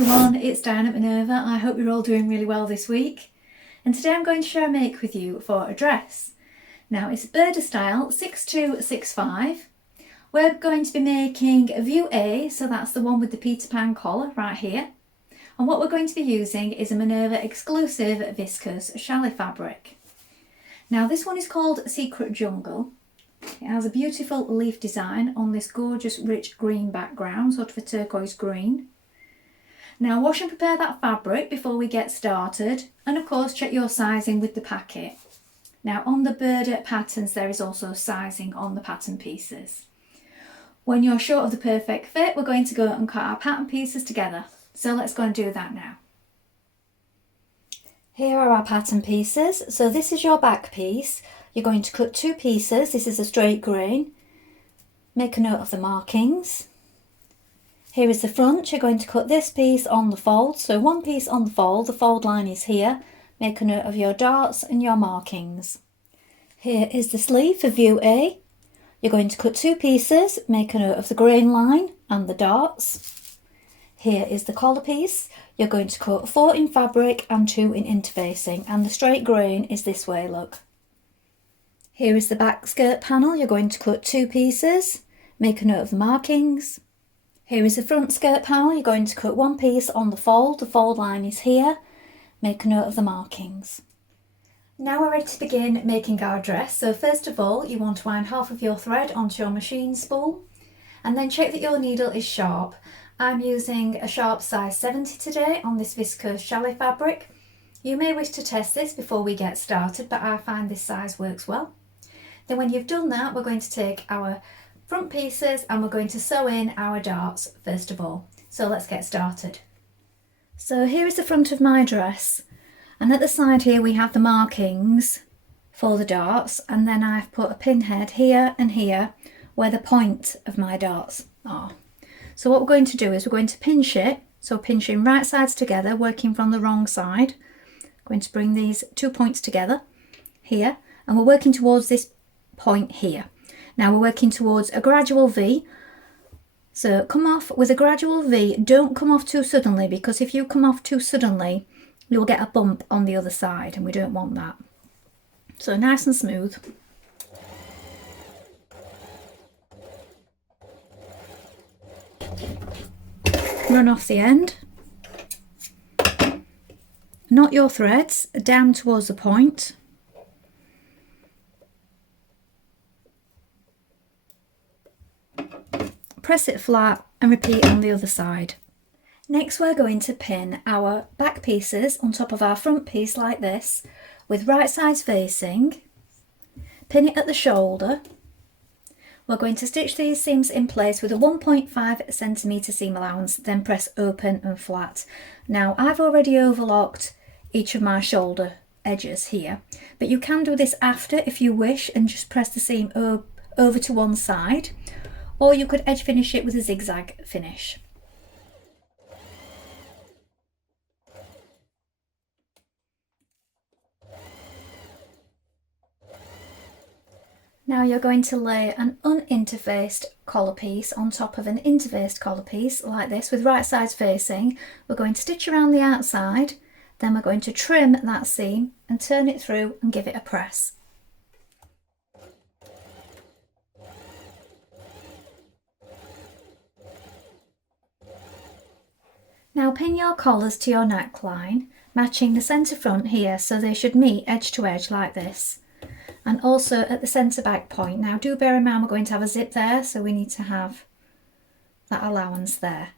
everyone, it's Dianne at Minerva. I hope you're all doing really well this week. And today I'm going to share a make with you for a dress. Now it's Burda style 6265. We're going to be making a view A, so that's the one with the Peter Pan collar right here. And what we're going to be using is a Minerva exclusive viscose challis fabric. Now this one is called Secret Jungle. It has a beautiful leaf design on this gorgeous rich green background, sort of a turquoise green. Now wash and prepare that fabric before we get started, and of course check your sizing with the packet. Now on the Burda patterns there is also sizing on the pattern pieces. When you're sure of the perfect fit, we're going to go and cut our pattern pieces together. So let's go and do that now. Here are our pattern pieces. So this is your back piece. You're going to cut two pieces. This is a straight grain. Make a note of the markings. Here is the front. You're going to cut this piece on the fold. So one piece on the fold line is here. Make a note of your darts and your markings. Here is the sleeve for view A. You're going to cut two pieces. Make a note of the grain line and the darts. Here is the collar piece. You're going to cut 4 in fabric and 2 in interfacing, and the straight grain is this way, look. Here is the back skirt panel. You're going to cut 2 pieces. Make a note of the markings. Here is the front skirt panel. You're going to cut 1 piece on the fold line is here. Make a note of the markings. Now we're ready to begin making our dress. So first of all, you want to wind half of your thread onto your machine spool, and then check that your needle is sharp. I'm using a sharp size 70 today on this viscose challis fabric. You may wish to test this before we get started, but I find this size works well. Then when you've done that, we're going to take our front pieces and we're going to sew in our darts first of all. So let's get started. So here is the front of my dress, and at the side here we have the markings for the darts, and then I've put a pinhead here and here where the point of my darts are. So what we're going to do is we're going to pinch it, so pinching right sides together, working from the wrong side. I'm going to bring these 2 points together here, and we're working towards this point here. Now we're working towards a gradual V. So come off with a gradual V. Don't come off too suddenly, because if you come off too suddenly, you'll get a bump on the other side, and we don't want that. So nice and smooth. Run off the end. Knot your threads down towards the point. Press it flat and repeat on the other side. Next we're going to pin our back pieces on top of our front piece like this, with right sides facing. Pin it at the shoulder. We're going to stitch these seams in place with a 1.5 centimetre seam allowance, then press open and flat. Now I've already overlocked each of my shoulder edges here, but you can do this after if you wish and just press the seam over to one side, or you could edge finish it with a zigzag finish. Now you're going to lay an uninterfaced collar piece on top of an interfaced collar piece like this with right sides facing. We're going to stitch around the outside, then we're going to trim that seam and turn it through and give it a press. Now pin your collars to your neckline, matching the centre front here, so they should meet edge to edge like this. And also at the centre back point. Now do bear in mind we're going to have a zip there, so we need to have that allowance there.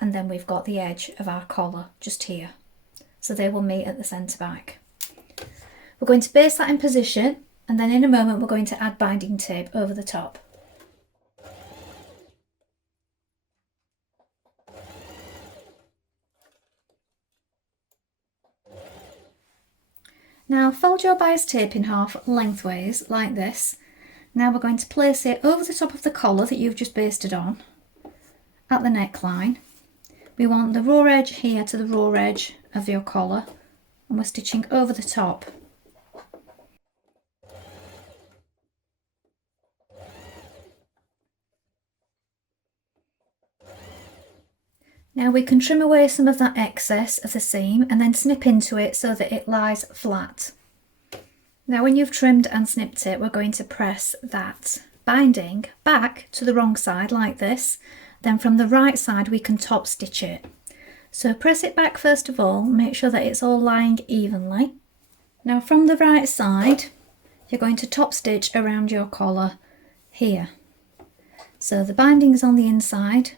And then we've got the edge of our collar just here. So they will meet at the centre back. We're going to base that in position, and then in a moment we're going to add binding tape over the top. Now fold your bias tape in half lengthways like this. Now we're going to place it over the top of the collar that you've just basted on at the neckline. We want the raw edge here to the raw edge of your collar, and we're stitching over the top. Now we can trim away some of that excess of the seam and then snip into it so that it lies flat. Now when you've trimmed and snipped it, we're going to press that binding back to the wrong side like this. Then from the right side we can top stitch it. So press it back first of all, make sure that it's all lying evenly. Now from the right side, you're going to top stitch around your collar here. So the binding is on the inside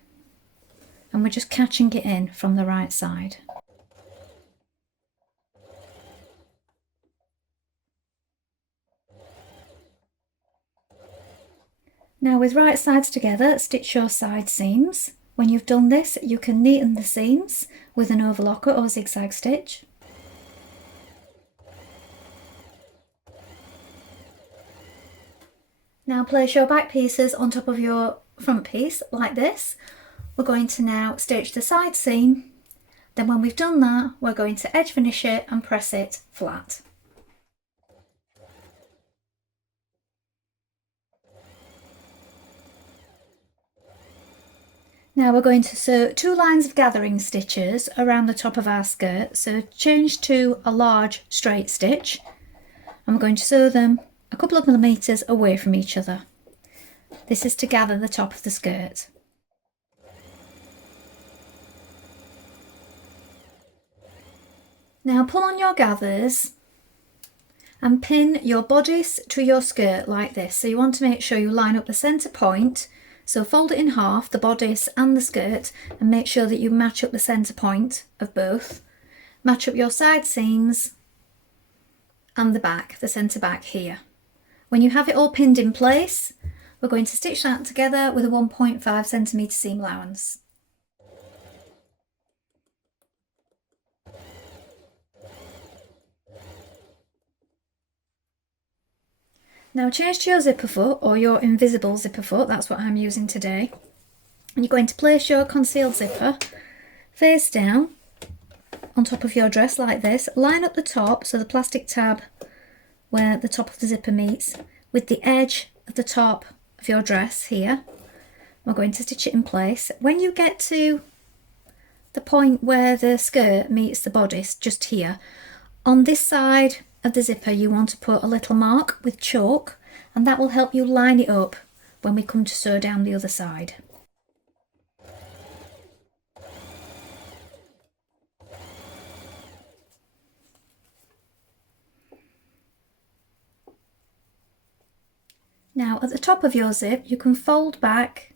and we're just catching it in from the right side. Now with right sides together, stitch your side seams. When you've done this, you can neaten the seams with an overlocker or zigzag stitch. Now place your back pieces on top of your front piece like this. We're going to now stitch the side seam. Then when we've done that, we're going to edge finish it and press it flat. Now we're going to sew 2 lines of gathering stitches around the top of our skirt. So change to a large straight stitch and we're going to sew them a couple of millimetres away from each other. This is to gather the top of the skirt. Now pull on your gathers and pin your bodice to your skirt like this. So you want to make sure you line up the centre point. So fold it in half, the bodice and the skirt, and make sure that you match up the centre point of both. Match up your side seams and the back, the centre back here. When you have it all pinned in place, we're going to stitch that together with a 1.5 centimetre seam allowance. Now change to your zipper foot or your invisible zipper foot, that's what I'm using today. And you're going to place your concealed zipper face down on top of your dress like this. Line up the top, so the plastic tab where the top of the zipper meets, with the edge of the top of your dress here. We're going to stitch it in place. When you get to the point where the skirt meets the bodice, just here, on this side of the zipper you want to put a little mark with chalk, and that will help you line it up when we come to sew down the other side. Now at the top of your zip you can fold back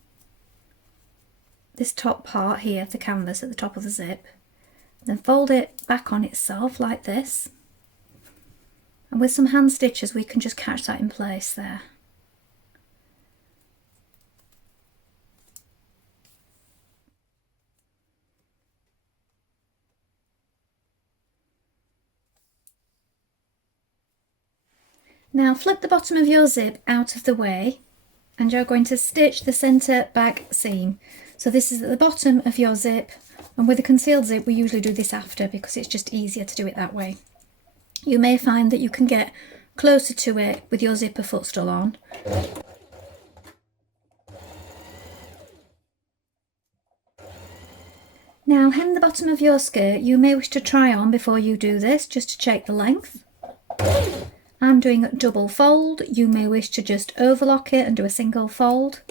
this top part here of the canvas at the top of the zip, then fold it back on itself like this. And with some hand stitches we can just catch that in place there. Now flip the bottom of your zip out of the way and you're going to stitch the centre back seam. So this is at the bottom of your zip, and with a concealed zip we usually do this after because it's just easier to do it that way. You may find that you can get closer to it with your zipper foot still on. Now hem the bottom of your skirt. You may wish to try on before you do this, just to check the length. I'm doing a double fold. You may wish to just overlock it and do a single fold.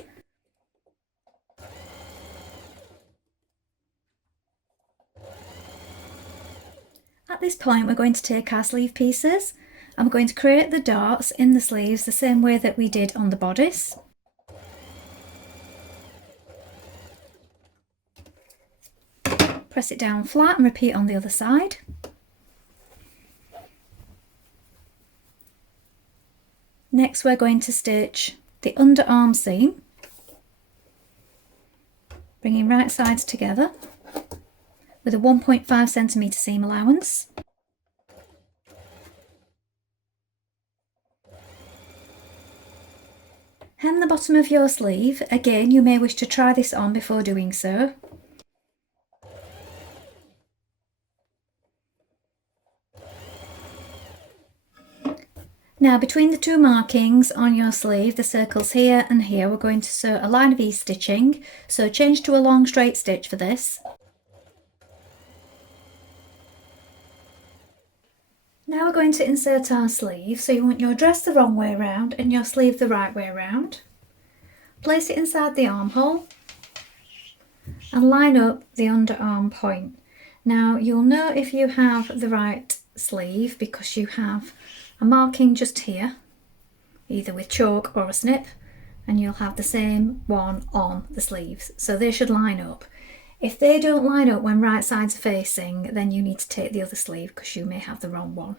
At this point we're going to take our sleeve pieces and we're going to create the darts in the sleeves the same way that we did on the bodice. Press it down flat and repeat on the other side. Next we're going to stitch the underarm seam, bringing right sides together with a 1.5 centimetre seam allowance. Hem the bottom of your sleeve. Again, you may wish to try this on before doing so. Now between the two markings on your sleeve, the circles here and here, we're going to sew a line of ease stitching. So change to a long straight stitch for this. Now we're going to insert our sleeve, so you want your dress the wrong way around and your sleeve the right way around. Place it inside the armhole and line up the underarm point. Now you'll know if you have the right sleeve because you have a marking just here, either with chalk or a snip, and you'll have the same one on the sleeves, so they should line up. If they don't line up when right sides are facing, then you need to take the other sleeve because you may have the wrong one.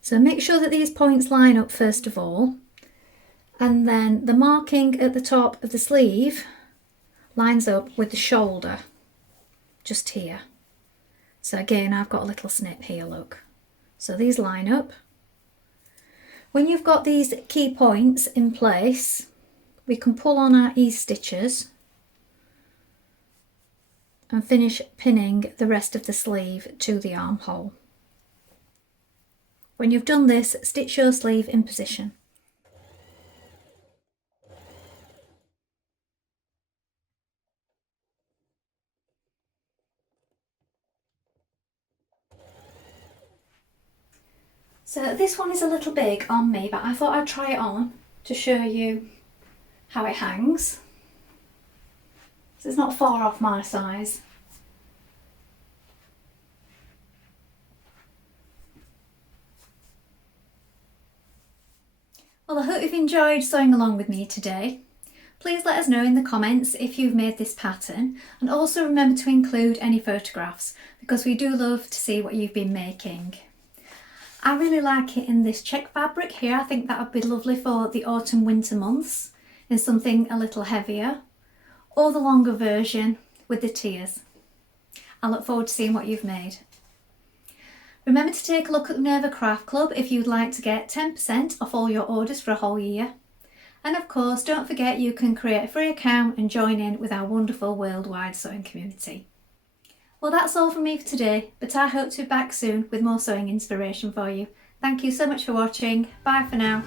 So make sure that these points line up first of all, and then the marking at the top of the sleeve lines up with the shoulder just here. So again, I've got a little snip here, look. So these line up. When you've got these key points in place, we can pull on our ease stitches and finish pinning the rest of the sleeve to the armhole. When you've done this, stitch your sleeve in position. So this one is a little big on me, but I thought I'd try it on to show you how it hangs. So it's not far off my size. Well, I hope you've enjoyed sewing along with me today. Please let us know in the comments if you've made this pattern, and also remember to include any photographs because we do love to see what you've been making. I really like it in this check fabric here. I think that would be lovely for the autumn winter months in something a little heavier, or the longer version with the tiers. I look forward to seeing what you've made. Remember to take a look at the Minerva Craft Club if you'd like to get 10% off all your orders for a whole year. And of course, don't forget you can create a free account and join in with our wonderful worldwide sewing community. Well, that's all from me for today, but I hope to be back soon with more sewing inspiration for you. Thank you so much for watching. Bye for now.